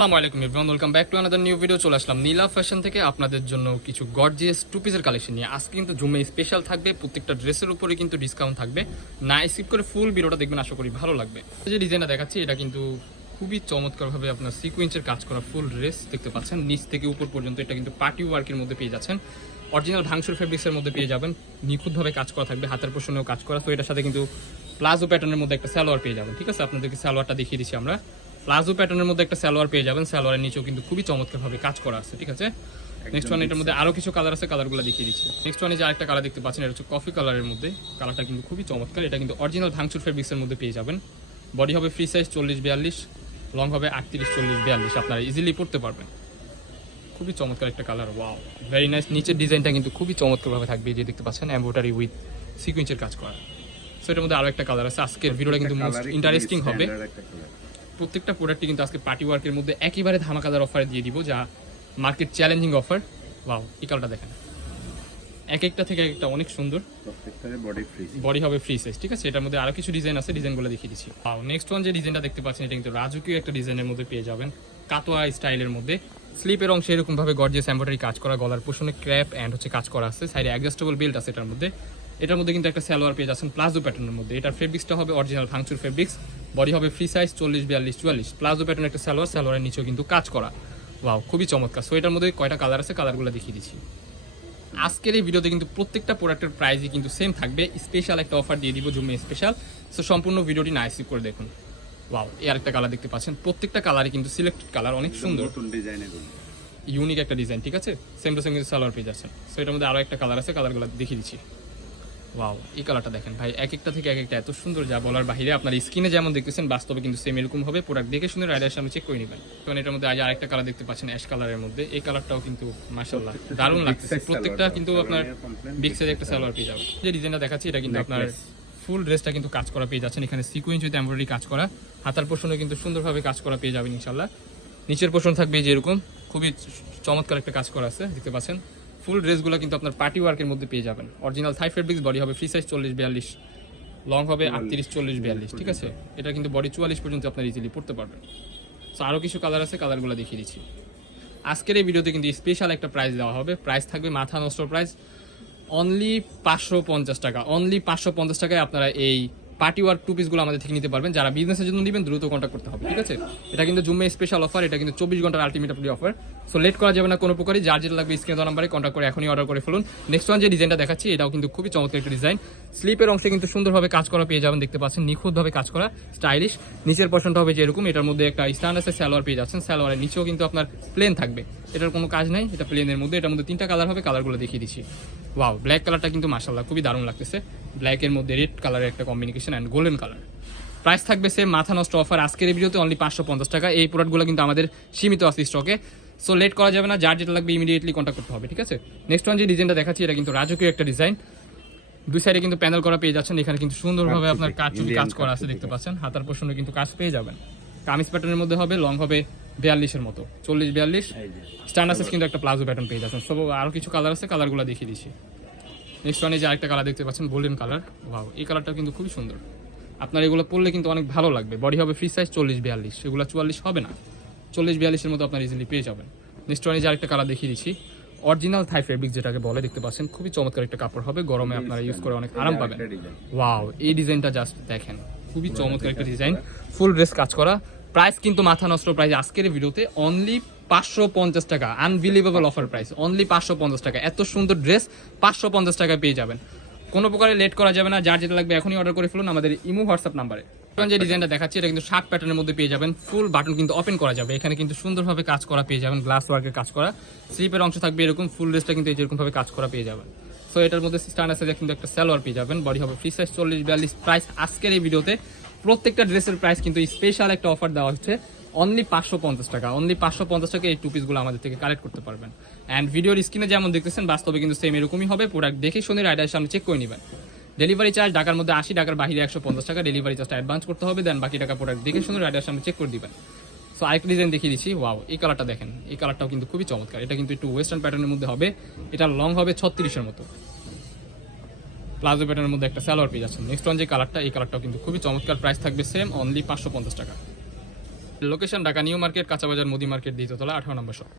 আসসালামু আলাইকুম welcome back to another new video চলে আসলাম নীলা ফ্যাশন থেকে আপনাদের জন্য কিছু গর্জিয়াস কালেকশন নিয়ে। আজকে কিন্তু জুমে স্পেশাল থাকবে, প্রত্যেকটা ড্রেসের উপরে কিন্তু ডিসকাউন্ট থাকবে। না স্কিপ করে ফুল ভিডিওটা দেখবেন, আশা করি ভালো লাগবে। যে ডিজাইনটা দেখাচ্ছি, এটা কিন্তু খুবই চমৎকারভাবে আপনার সিকুয়েন্সের কাজ করা ফুল ড্রেস দেখতে পাচ্ছেন। নিচ থেকে উপর পর্যন্ত এটা কিন্তু পার্টি ওয়ার্কের মধ্যে পেয়ে যাচ্ছেন। অরিজিনাল ভাংসুর ফেব্রিক্সের মধ্যে পেয়ে যাবেন। নিখুঁতভাবে কাজ করা থাকবে, হাতের পোষণেও কাজ করা। তো এটার সাথে কিন্তু প্লাজো প্যাটার্নের মধ্যে একটা সালোয়ার পেয়ে যাবেন, ঠিক আছে? আপনাদেরকে সালোয়ারটা দেখিয়ে দিচ্ছি আমরা। প্লাজো প্যাটার্নের মধ্যে একটা সালোয়ার পেয়ে যাবেন। সালোয়ারের নিচেও কিন্তু খুবই চমৎকারভাবে কাজ করা আছে ঠিক আছে? নেক্সট ওয়ান এটার মধ্যে আরও কিছু কালার আছে কালারগুলো দেখিয়ে দিচ্ছি। নেক্সট ওয়ানে যে আরেকটা কালার দেখতে পাচ্ছেন এটা হচ্ছে কফি কালারের মধ্যে। কালারটা কিন্তু খুবই চমৎকার। এটা কিন্তু অরিজিনাল ভাংচুর ফেব্রিক্সের মধ্যে পেয়ে যাবেন। বডি হবে ফ্রি সাইজ চল্লিশ বিয়াল্লিশ লং হবে আটত্রিশ চল্লিশ বিয়াল্লিশ। আপনারা ইজিলি পড়তে পারবেন। খুবই চমৎকার একটা কালার ওয়াও ভেরি নাইস নিচের ডিজাইনটা কিন্তু খুবই চমৎকারভাবে থাকবে। যে দেখতে পাচ্ছেন এমব্রয়ডারি উইথ সিকুয়েন্সের কাজ করা। সো এটার মধ্যে আরও একটা কালার আছে। আজকের ভিডিওটা কিন্তু মোস্ট ইন্টারেস্টিং হবে। প্রত্যেকটা প্রোডাক্টই কিন্তু আজকে পার্টি ওয়ার্কের মধ্যে একেবারে ধামাকাদার অফারে দিয়ে দিব যা মার্কেট চ্যালেঞ্জিং অফার ওয়াও এই কালারটা দেখেন। এক একটা থেকে এক একটা অনেক সুন্দর। বডি হবে ফ্রি সাইজ ঠিক আছে? এটার মধ্যে আরও কিছু ডিজাইন আছে ডিজাইনগুলো দেখিয়ে দিচ্ছি। ওয়াও নেক্সট ওয়ান যে ডিজাইনটা দেখতে পাচ্ছেন এটা কিন্তু রাজকীয় একটা ডিজাইনের মধ্যে পেয়ে যাবেন। কাতোয়া স্টাইলের মধ্যে। স্লিপের অংশে এরকম ভাবে গর্জিয়াস এমব্রয়ডারি কাজ করা গলার পোষণে ক্র্যাপ অ্যান্ড হচ্ছে কাজ করা আছে। সাইডে অ্যাডজাস্টেবল বেল্ট আছে এটার মধ্যে। এটার মধ্যে কিন্তু একটা সালোয়ার পেয়ে যাচ্ছেন প্লাজো প্যাটার্নের মধ্যে। এটার ফেব্রিক্সটা হবে অরিজিনাল ভাঙচুর ফেব্রিক্স বডি হবে ফ্রি সাইজ চল্লিশ বিয়াল্লিশ চুয়াল্লিশ। প্লাজো প্যাটার্ন একটা সালোয়ার সালোয়ারের নিচেও কিন্তু কাজ করা। ওয়াও খুবই চমৎকার। সো এটার মধ্যে কয়টা কালার আছে? কালারগুলো দেখিয়ে দিচ্ছি। আজকের এই ভিডিওতে কিন্তু প্রত্যেকটা প্রোডাক্টের প্রাইসই কিন্তু সেম থাকবে। স্পেশাল একটা অফার দিয়ে দিব জুমে স্পেশাল সো সম্পূর্ণ ভিডিওটি না স্কিপ করে দেখুন। ওয়াও এই আরেকটা কালার দেখতে পাচ্ছেন। প্রত্যেকটা কালারই কিন্তু সিলেক্টেড কালার অনেক সুন্দর। নতুন ডিজাইন ইউনিক একটা ডিজাইন ঠিক আছে? সেম টু সেম কিন্তু সালোয়ার পেয়ে যাচ্ছেন। সো এটার মধ্যে আরও একটা কালার আছে কালারগুলো দেখিয়ে দিচ্ছি। ওয়াও এই কালারটা দেখেন ভাই এক একটা থেকে এক একটা এত সুন্দর যা বলার বাইরে আপনার স্কিনে যেমন দেখতেছেন বাস্তবে কিন্তু সেম এরকম হবে। প্রোডাক্ট দেখে শুনে রাইডার সামনে চেক করে নেবেন। কারণ এটার মধ্যে আজ আরেকটা কালার দেখতে পাচ্ছেন অ্যাশ কালারের মধ্যে। এই কালারটাও কিন্তু মাশাআল্লাহ দারুণ লাগছে প্রত্যেকটা কিন্তু আপনার বিগ সাইজ একটা সালোয়ার পেয়ে যাবে যে ডিজাইনটা দেখাচ্ছি এটা কিন্তু আপনার ফুল ড্রেসটা কিন্তু কাজ করা পেয়ে যাচ্ছেন। এখানে সিকুয়েন্স উইথ এমব্রয়ডারি কাজ করা। হাতার পোষণে কিন্তু সুন্দরভাবে কাজ করা পেয়ে যাবেন ইনশাল্লাহ নিচের পোষণ থাকবে এই যে এরকম। খুবই চমৎকার একটা কাজ করা আছে দেখতে পাচ্ছেন। ফুল ড্রেসগুলো কিন্তু আপনার পার্টি ওয়ার্কের মধ্যে পেয়ে যাবেন। অরিজিনাল থাই ফেব্রিক্স বডি হবে ফ্রি সাইজ চল্লিশ বিয়াল্লিশ। লং হবে আটত্রিশ চল্লিশ বিয়াল্লিশ ঠিক আছে? এটা কিন্তু বডি চুয়াল্লিশ পর্যন্ত আপনার ইজিলি পড়তে পারবেন। সো আরও কিছু কালার আছে কালারগুলো দেখিয়ে দিচ্ছি। আজকের এই ভিডিওতে কিন্তু স্পেশাল একটা প্রাইস দেওয়া হবে। প্রাইস থাকবে মাথা নষ্ট প্রাইস অনলি পাঁচশো পঞ্চাশ টাকা। অনলি পাঁচশো পঞ্চাশ টাকায় আপনারা এই পার্টি ওয়ার্ক টু পিসগুলো আমাদের থেকে নিতে পারবেন। যারা বিজনেসের জন্য নেবেন, দ্রুত কন্ট্যাক্ট করতে হবে, ঠিক আছে? এটা কিন্তু জুমে স্পেশাল অফার এটা কিন্তু চব্বিশ ঘণ্টার আলটিমেট অফার সো লেট করা যাবে না কোনো প্রকারই যার যেটা লাগবে স্ক্রিন নাম্বারে কন্ট্যাক্ট করে এখনই অর্ডার করে ফেলুন। নেক্সট ওয়ান যে ডিজাইনটা দেখাচ্ছি, এটাও কিন্তু খুবই চমৎকার একটা ডিজাইন স্লিপের অংশে কিন্তু সুন্দরভাবে কাজ করা পেয়ে যাবেন, দেখতে পাচ্ছেন, নিখুঁতভাবে কাজ করা স্টাইলিশ নিচের পশনটা হবে যেরকম এটার মধ্যে একটা স্ট্যান্ড আছে, সালোয়ার পেয়ে যাচ্ছেন। সালোয়ারের নিচেও কিন্তু আপনার প্লেন থাকবে। এটার কোনো কাজ নাই, এটা প্লেনের মধ্যে, এটার মধ্যে তিনটা কালার হবে কালারগুলো দেখিয়ে দিচ্ছি। ওয়াও ব্ল্যাক কালারটা কিন্তু মাসাল্লাহ খুবই দারুণ লাগতেছে। ব্ল্যাকের মধ্যে রেড কালারের একটা combination and golden colour price থাকবে সেম মাথা নষ্ট অফার আজকের এই ভিডিওতে অনলি পাঁচশো পঞ্চাশ টাকা। এই প্রোডাক্টগুলো কিন্তু আমাদের সীমিত আছে স্টকে সো লেট করা যাবে না যার যেটা লাগবে ইমিডিয়েটলি কন্ট্যাক্ট করতে হবে ঠিক আছে? নেক্সট ওয়ান যে ডিজাইনটা দেখাচ্ছি এটা কিন্তু রাজকীয় একটা ডিজাইন দুই সাইডে কিন্তু প্যানেল করা পেয়ে যাচ্ছেন এখানে কিন্তু সুন্দরভাবে আপনার কাজ কাজ করা আছে দেখতে পাচ্ছেন। হাতার পোষণে কিন্তু কাজ পেয়ে যাবেন। কামিজ প্যাটার্নের মধ্যে হবে লং হবে বিয়াল্লিশের মতো চল্লিশ বিয়াল্লিশ। স্ট্যান্ডার্সেস কিন্তু একটা প্লাজো প্যাটার্ন পেয়ে যাচ্ছেন। সব আরও কিছু কালার আছে কালারগুলো দেখিয়ে দিচ্ছি। নেক্সট ওয়ানে যে আরেকটা কালার দেখতে পাচ্ছেন গোল্ডেন কালার ওয়াও এই কালারটা কিন্তু খুবই সুন্দর। আপনার এগুলো পরলে কিন্তু অনেক ভালো লাগবে। বডি হবে ফ্রি সাইজ চল্লিশ বিয়াল্লিশ এগুলো চুয়াল্লিশ হবে না। চল্লিশ বিয়াল্লিশের মতো আপনার ইজিলি পেয়ে যাবেন। নেক্সট ওয়ানে যে আরেকটা কালার দেখিয়ে দিচ্ছি। অরিজিনাল থাই ফেব্রিক যেটাকে বলে দেখতে পাচ্ছেন খুবই চমৎকার একটা কাপড় হবে। গরমে আপনারা ইউজ করে অনেক আরাম পাবেন। ওয়াও এই ডিজাইনটা জাস্ট দেখেন খুবই চমৎকার একটা ডিজাইন ফুল ড্রেস কাজ করা। প্রাইস কিন্তু মাথা নষ্ট প্রাইস আজকের এই ভিডিওতে অনলি পাঁচশো পঞ্চাশ টাকা আনবিলিভেবল অফার প্রাইস অনলি পাঁচশো পঞ্চাশ টাকা। এত সুন্দর ড্রেস পাঁচশো পঞ্চাশ টাকায় পেয়ে যাবেন। কোনো প্রকারে লেট করা যাবে না, যার যেটা লাগবে এখনই অর্ডার করে ফেলুন আমাদের ইমো হোয়াটসঅ্যাপ নাম্বারে। যে ডিজাইনটা দেখাচ্ছি, এটা কিন্তু শার্ট প্যাটার্নের মধ্যে পেয়ে যাবেন ফুল বাটন কিন্তু ওপেন করা যাবে। এখানে কিন্তু সুন্দরভাবে কাজ করা পেয়ে যাবেন গ্লাস ওয়ার্কের কাজ করা। স্লিপের অংশ থাকবে এরকম ফুল ড্রেসটা কিন্তু এরকম ভাবে কাজ করা পেয়ে যাবেন। সো এটার মধ্যে স্ট্যান্ড আছে কিন্তু একটা সালোয়ার পেয়ে যাবেন বডি হবে ফ্রি সাইজ চল্লিশ, বিয়াল্লিশ প্রাইস আজকের এই ভিডিওতে প্রত্যেকটা ড্রেসের প্রাইস কিন্তু স্পেশাল একটা অফার দেওয়া হচ্ছে। অনলি পাঁচশো পঞ্চাশ টাকা অনলি পাঁচশো পঞ্চাশ টাকা এই টু পিসগুলো আমাদের থেকে কালেক্ট করতে পারবেন। অ্যান্ড ভিডিওর স্ক্রিনে যেমন দেখতেছেন, বাস্তবে কিন্তু সেম এরকমই হবে। প্রোডাক্ট দেখে শুনে রাইডার সামনে চেক করে নেবেন। ডেলিভারি চার্জ ঢাকার মধ্যে আশি টাকার বাহিরে একশো পঞ্চাশ টাকা। ডেলিভারি চার্জটা অ্যাডভান্স করতে হবে দেন বাকি টাকা প্রোডাক্ট দেখে শুনে রাইডার সামনে চেক করে দিবেন। সো আরেকটা ডিজাইন দেখিয়ে দিচ্ছি। ওয়াও এই কালারটা দেখেন। এই কালারটাও কিন্তু খুবই চমৎকার। এটা কিন্তু একটু ওয়েস্টার্ন প্যাটার্নের মধ্যে হবে। এটা লং হবে ছত্রিশের মতো। প্লাজো প্যাটার্নের মধ্যে একটা স্যালোয়ার পেয়ে যাচ্ছেন নেক্সট ওয়ান যে কালারটা এই কালারটাও কিন্তু খুবই চমৎকার। প্রাইস থাকবে সেম অনলি পাঁচশো পঞ্চাশ টাকা। লোকেশন ঢাকা নিউ মার্কেট কাঁচাবাজার মোদি মার্কেট দ্বিতীয়তলা আঠারো নম্বর শপ